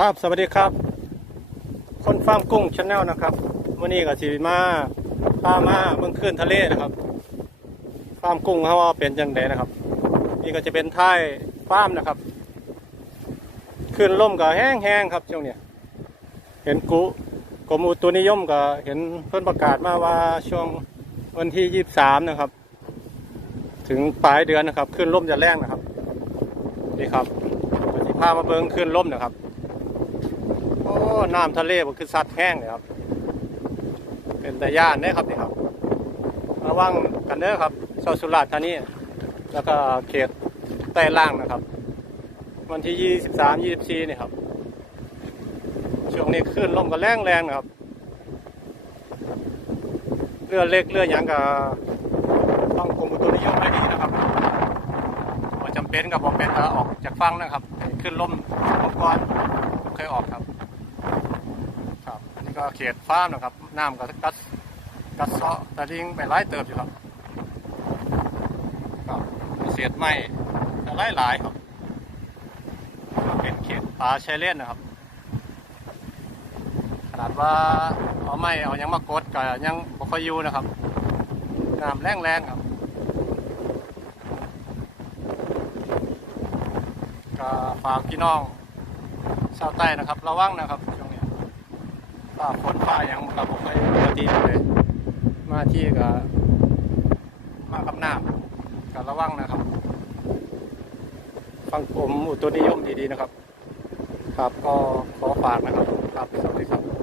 ครับสวัสดีครับ คนฟาร์มกุ้งชาแนลนะครับวันนี้ก็สิมาพามาเมืองขึ้นทะเลนะครับฟาร์มกุ้งเขาว่าเป็นจังไดนะครับ นี่ก็จะเป็นท้ายฟาร์มนะครับขึ้นล่มก็แห้งๆครับช่วงเนี้ยเห็นกุกรมอุตุนิยมก็เห็นเพิ่นประกาศมาว่าช่วงวันที่ยี่สามนะครับ ถึงปลายเดือนนะครับ ขึ้นล่มจะแรงนะครับ นี่ครับสิพามาเบิ่งขึ้นล่มนะครับ น้ำทะเลมันคือซัดแห้งเลยครับ เป็นตะย่านเด้ครับนี่ครับ ระวังกันเด้อครับเซาสุราษฎร์ธานีแล้วก็เขตใต้ล่างนะครับ วันที่ยี่สิบสามยี่สิบสี่นี่ครับ ช่วงนี้คลื่นลมก็แรงแรงๆนะครับ เรือเล็กเรือหยังก็ต้องกรมอุตุนิยมไว้ดีนะครับว่าจำเป็นกับบอกเป็นออกจากฟังนะครับ ขึ้นลมออกก่อนเคยออกครับ ก็เขตฟาร์มนะครับน้ำก็กัดกัดเซาะตะลิงไปไล่เติบอยู่ครับครับเศษไม้จะไล่หลายครับก็เป็นเขตป่าชายเลนนะครับ ขนาดว่าเอาไม้เอายังมากดก็ยังบ่ค่อยอยู่นะครับน้ำแรงแรงครับก็ฝากพี่น้องชาวใต้นะครับ ระวังนะครับช่ ว่าฝนป่าอย่างกับผมไม่ปกติเลย มาที่กับมากับน้ำกับระวังนะครับ ฟังผมอุตุนิยมดีๆนะครับ ครับก็ขอฝากนะครับ ครับสวัสดีครับ